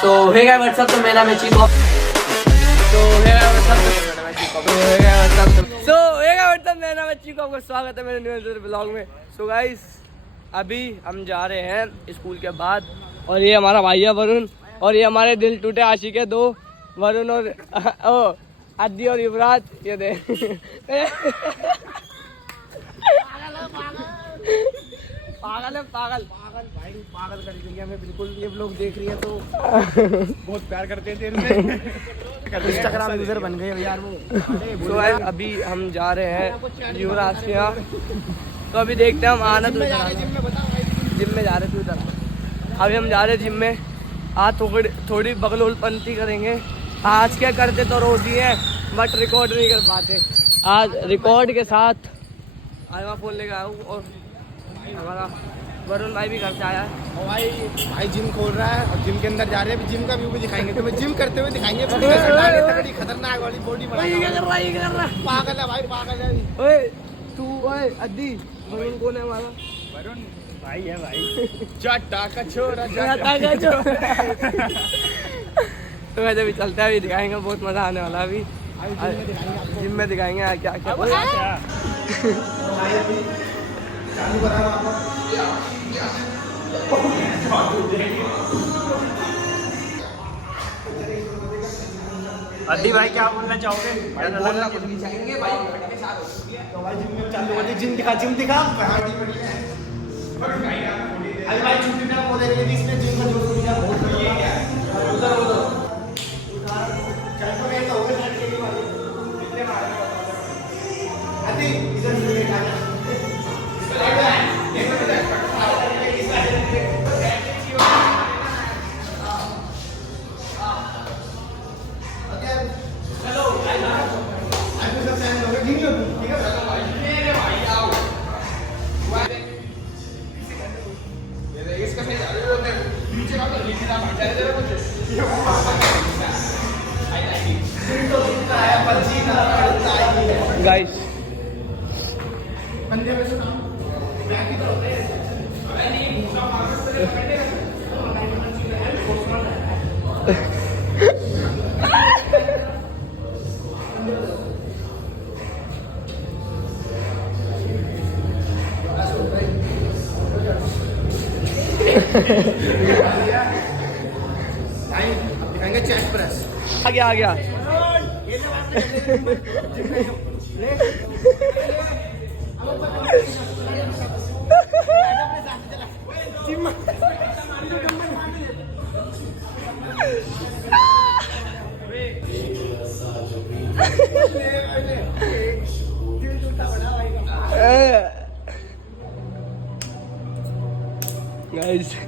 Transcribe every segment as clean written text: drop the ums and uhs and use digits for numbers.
सो hey guys what's up, तो मेरा नाम है चीको। आपका स्वागत है मेरे न्यू ब्लॉग में। सो गाइस अभी हम जा रहे हैं स्कूल के बाद, और ये हमारा भाई है वरुण, और ये हमारे दिल टूटे आशिक है दो, वरुण और आदि और युवराज। ये दे पागल है, पागल पागल भाई, पागल कर रही है हमें बिल्कुल। ये लोग देख रही है तो बहुत प्यार करते थे, इंस्टाग्राम यूजर बन गए यार वो। तो अभी हम जा रहे हैं युवराज के यहाँ, तो अभी देखते हैं हम आना। तो जिम में जा रहे थे उधर, अभी हम जा रहे जिम में। आज थोड़ी बगलोलपंती करेंगे। आज क्या करते तो रोज ही है, बट रिकॉर्ड नहीं कर पाते। आज रिकॉर्ड के साथ आईवा फोन लेकर आया हूँ, और हमारा वरुण भाई भी घर से आया है। और भाई जिम खोल रहा है, और जिम के अंदर जा रहे हैं। जिम का व्यू भी दिखाएंगे, तो जिम करते हुए दिखाएंगे। तगड़ी खतरनाक वाली बॉडी बना। पागल है भाई, पागल है। ओए तू, ओए अद्दी, वरुण कौन है हमारा? वरुण भाई है भाई, जाटा का छोरा, तो वैसे भी चलता है, अभी दिखाएंगे, बहुत मजा आने वाला। अभी जिम में दिखाएंगे क्या क्या। अड्डी भाई क्या बोलना चाहोगे? चाहेंगे भाई, तो भाई जिम में चालू होती, जिम दिखा। अभी भाई छुट्टी ना बोलेंगे, इसमें जिम का जोर दिया बहुत बढ़िया है। उधर चल तो गए, तो हो गए के लिए वाले कितने मार अड्डी इधर से देखा जा। गाइस दिखाएंगे चेस्ट प्रेस। आ गया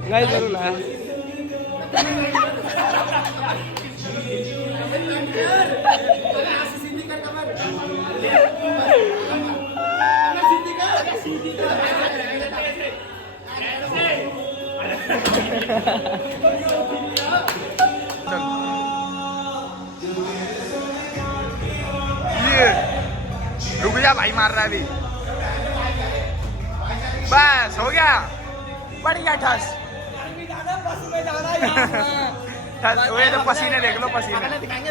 गाइस वरुण आया। रुक जा भाई, मार रहा है अभी। बस हो गया, बढ़िया ठस। ठस हुए तो पसीने देख लो, पसीने दिखाएंगे।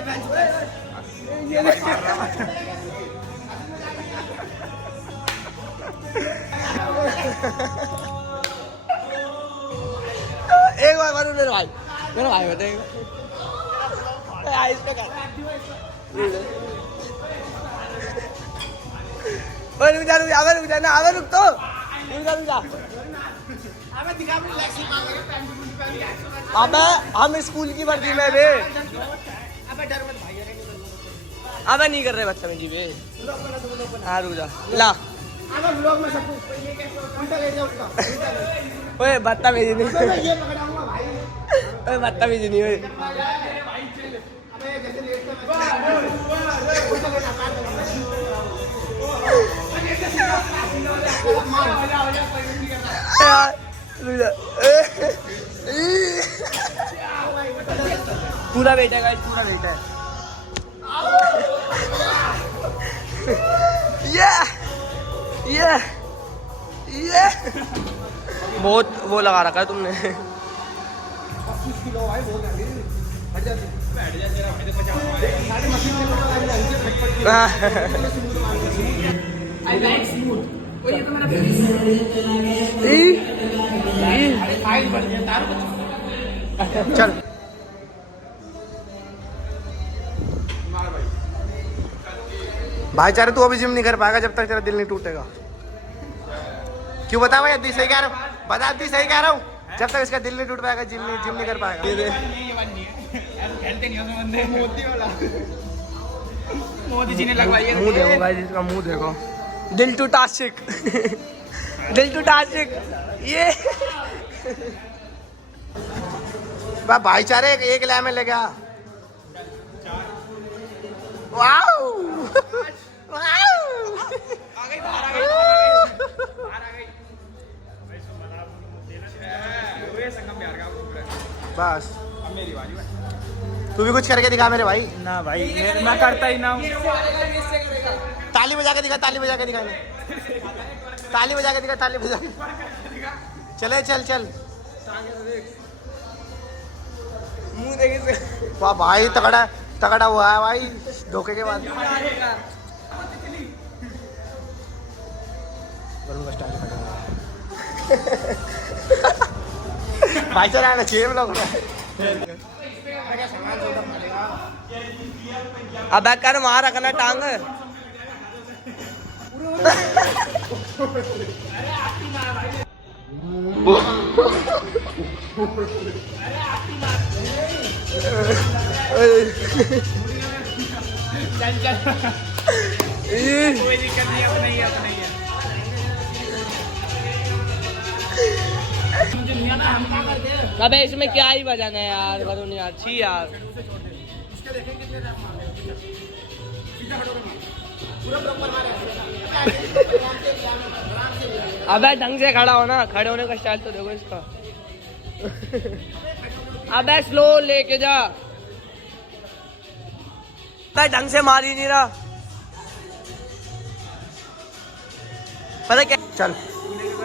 एक बार वरुण मेरे भाई बताएंगे। रुक जा। अबे हम स्कूल की वर्दी में भी अबे नहीं कर रहे बदतमीजी बे। हाँ रुक जा, ला ओए बदतमीजी नहीं, ओए बदतमीजी नहीं ओए। पूरा वेट है गाइस, पूरा वेट है। ये बहुत वो लगा रखा है तुमने। 25 किलो भाई बहुत है हट जाते सारी मशीन से पता लग जाए फटफट आई लाइक स्मूथ वो ये तो मेरा फाइल बढ़ गया तार चल भाईचारे तू अभी जिम नहीं कर पाएगा जब तक तेरा दिल नहीं टूटेगा क्यों बता भाई अद्दी सही कह रहा हूँ बता अद्दी सही कह रहा हूँ जब तक इसका दिल नहीं टूट पाएगा जिम नहीं कर पाएगा मोदी जी ने लगवाई है मुंह देखो भाई इसका मुंह देखो दिल टूटा आशिक दिल टूटा आशिक ये भाईचारे एक लय में ले गया वाओ बस मेरी बारी भाई तू भी कुछ करके दिखा मेरे भाई ना भाई मैं करता ही ना हूँ ताली बजा के दिखा ताली बजा के दिखा ताली बजा के दिखा ताली बजा के चले चल चल मुंह देखे वाह भाई तगड़ा तगड़ा हुआ है भाई धोखे के बाद भाई चल आना चाहिए लोग अब कर वहां रखना टांग चल चल कोई दिक्कत नहीं अब नहीं है अबे इसमें क्या ही बजाना है यार वरुण यार छी यार अबे ढंग से खड़ा हो ना खड़े होने का स्टाइल तो देखो इसका अबे स्लो लेके जा ढंग से मार ही नहीं रहा पता क्या चल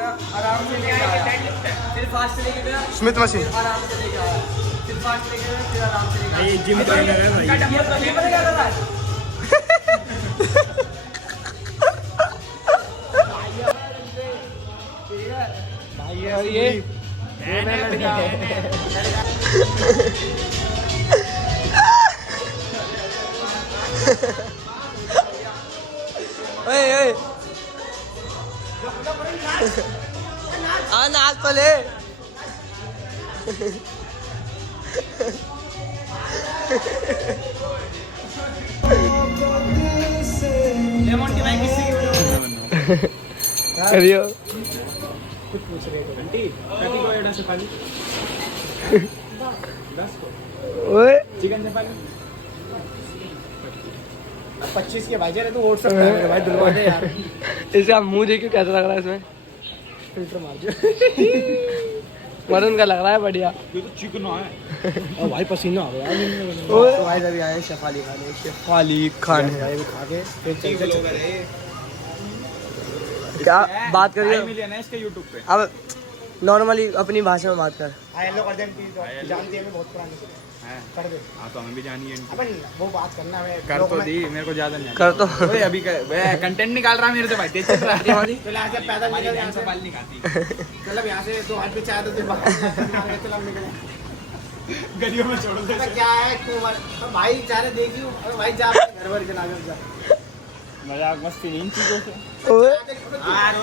आराम से लेके आया फिर फास्ट लेके गया स्मिथ मशीन आराम से लेके आया फिर फास्ट लेके गया फिर आराम से लेके आया ये जिम ट्रेनर है भाई ये पता क्या कर रहा है भाई ये लड़का ओए ओए नाच तो ले लेमन की बाइक किससे करियो कुछ पूछ रहे थे आंटी कति को एडा सिपाली 10 को ओए चिकन सिपाली 25 के भाई जरा तू वोट सकता है भाई दुलवा दे यार इसका मुंह देखिए कैसा लग रहा है इसमें फिल्टर मार दिया वरुण का लग रहा है बढ़िया ये तो चिकन है और भाई पसीना आ गया तो भाई अभी आए शेफाली खाने भाई भी खा के फिर चलते क्या बात कर रही हो मिलियन है इसके YouTube पे अब नॉर्मली अपनी भाषा में बात कर हेलो कर देंगे जानती है मैं बहुत पुरानी है कर दे हां तो हमें भी जानी है अपन वो बात करना है कर तो दी मेरे को ज्यादा नहीं कर तो ओए अभी कंटेंट निकाल रहा मेरे से भाई तेज चल रहा है हमारी चल आके पैदल निकल यहां से बाल नहीं खाती मतलब यहां से दो हाथ पे चाय तो दे बाहर चल हम निकले गलियों में छोड़ दे क्या है क्यों भाई जा रहे देखियो अरे भाई जा घर भर चला जा मजाक मस्ती नहीं इन चीजों से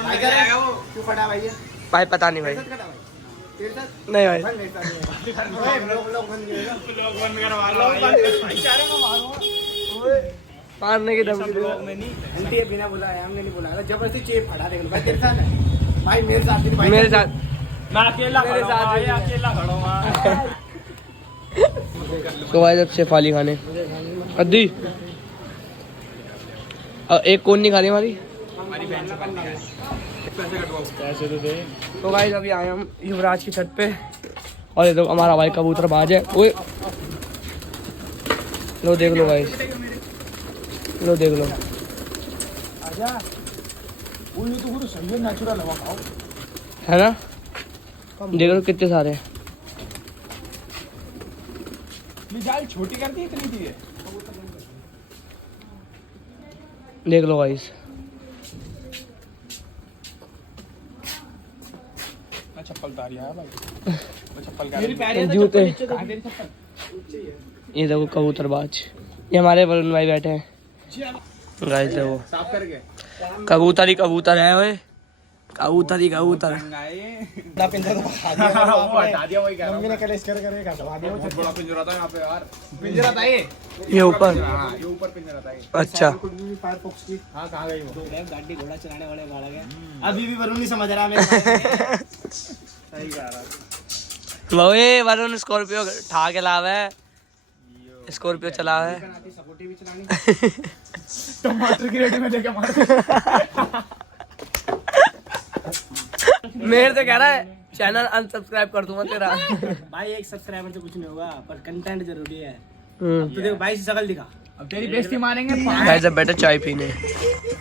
भाई करेगा वो क्यों फटा भाई भाई पता नहीं भाई नहीं भाई लोग बंद करवा लो भाईचारे को मारो मारने की धमकी दे में नहीं आंटी ये बिना बुलाया हमने नहीं बुलाया जबरदस्ती चेप फटा देगा भाई तेरे साथ है भाई मेरे साथ भाई मेरे साथ मैं अकेला मेरे खड़ा साथ हूं भाई अकेला खड़ा हूं तो भाई जब शेफाली खाने अद्दी एक कौन नहीं खा रही हमारी हमारी बहन से पाली है पैसे कटवाओ पैसे तो दे तो भाई अभी आए हम युवराज की छत पे और ये तो हमारा भाई कबूतर बाज है ओए लो देख लो गाइस लो देख लो आजा वो ये तो पूरा सही है नेचुरल हवा खाओ है ना देख लो कितने सारे हैं इतनी जाल छोटी कर दी इतनी थी ये। देख लो गाइस। चप्पल उतार यार भाई। वो चप्पल का मेरी पैर जूते। कहाँ तेरी चप्पल? ये देखो कबूतरबाज, ये हमारे वरुण भाई बैठे हैं गाइस। देखो साफ करके कबूतर ही कबूतर है ओए, कबूतर ही कबूतर। बड़ा पिंजरा तो हटा दिया वो हटा दिया, वही कह रहा मम्मी ने हूँ। कल इसकर करके हटवा दिया वो बहुत बड़ा पिंजरा था यहाँ पे यार। पिंजरा था ये ऊपर। हाँ, ये ऊपर पिंजरा था ये। अच्छा फायरफॉक्स की। हाँ, कहाँ गई वो? गाड़ी घोड़ा चलाने वाले भाड़ गए। अभी भी वरुण नहीं समझ रहा मेरे बारे में। सही कह रहा है। वो ये वरुण स्कॉर्पियो ठा के लावा है, स्कॉर्पियो चला है। सपोर्टी भी चलानी। टमाटर की रेडी में देके मार। मेरे से कह रहा है चैनल अनसब्सक्राइब कर दूंगा तेरा। भाई एक सब्सक्राइबर से कुछ नहीं होगा, पर कंटेंट जरूरी है। तो देखो भाई से शकल दिखा। अब तेरी बेइज्जती मारेंगे। गाइस अब बैठे चाय पीने,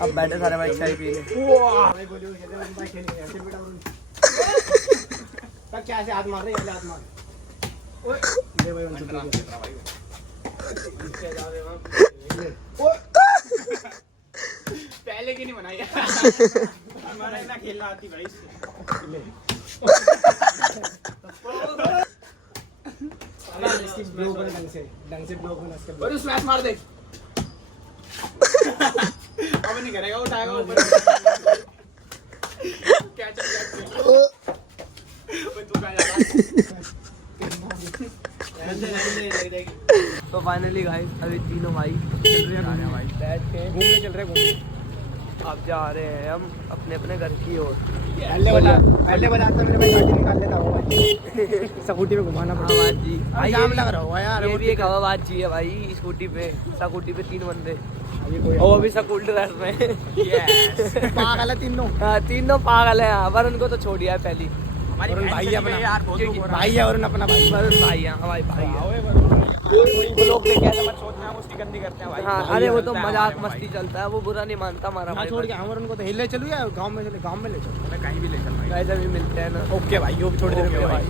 अब बैठे सारे भाई चाय पीने। भाई बोलियो कहते हैं भाई खेलेंगे ऐसे बेटा वरुण। तब क्या ऐसे हाथ मार रहे हैं, हाथ मार। ओए ले भाई उनसे पहले की नहीं बनाई हमारा ना खेलना आती भाई ले। इसकी ब्लॉक बना ढंग से ब्लॉक बना इसका। और स्मैश मार दे। अब नहीं करेगा, उठाएगा ऊपर। क्या चल रहा है? ओए तू कहाँ जा रहा है? तो फाइनली गाइस अभी तीनों भाई चल रहे हैं भाई बैठ के घूमने चल रहे हैं घूमने। अब जा रहे हैं हम अपने अपने घर की ओर। पहले बजाता मेरे भाई गाड़ी निकाल लेता हूँ भाई। स्कूटी पे घुमाना पड़ता हवाबाज जी भाई, जाम लग रहा होगा यार। ये भी एक हवाबाज जी है भाई। स्कूटी पे 3 बंदे अभी कोई और वो भी स्कूल ड्रेस में। पागल है तीनों। हाँ, तीनों पागल है। वरुण को तो छोड़ दिया है पहली। वरुण भाई है अपना यार, बहुत क्योंकि दुख हो रहा है। भाई है वरुण अपना भाई। वरुण भाई है हमारे भाई है। वो लोग देख ऐसा मत सोचना, हम उसकी गंदी करते हैं भाई। हाँ, अरे वो तो मजाक मस्ती चलता है, वो बुरा नहीं मानता हमारा यहाँ भाई। छोड़ के हम वरुण को तो हिल ले चलूँ या गाँव में ले चल। हमें कहीं भी ले चल भाई। गाइस अभी मिलते हैं ना। ओके भाई, यो भी थोड़ी देर में ओके भाई।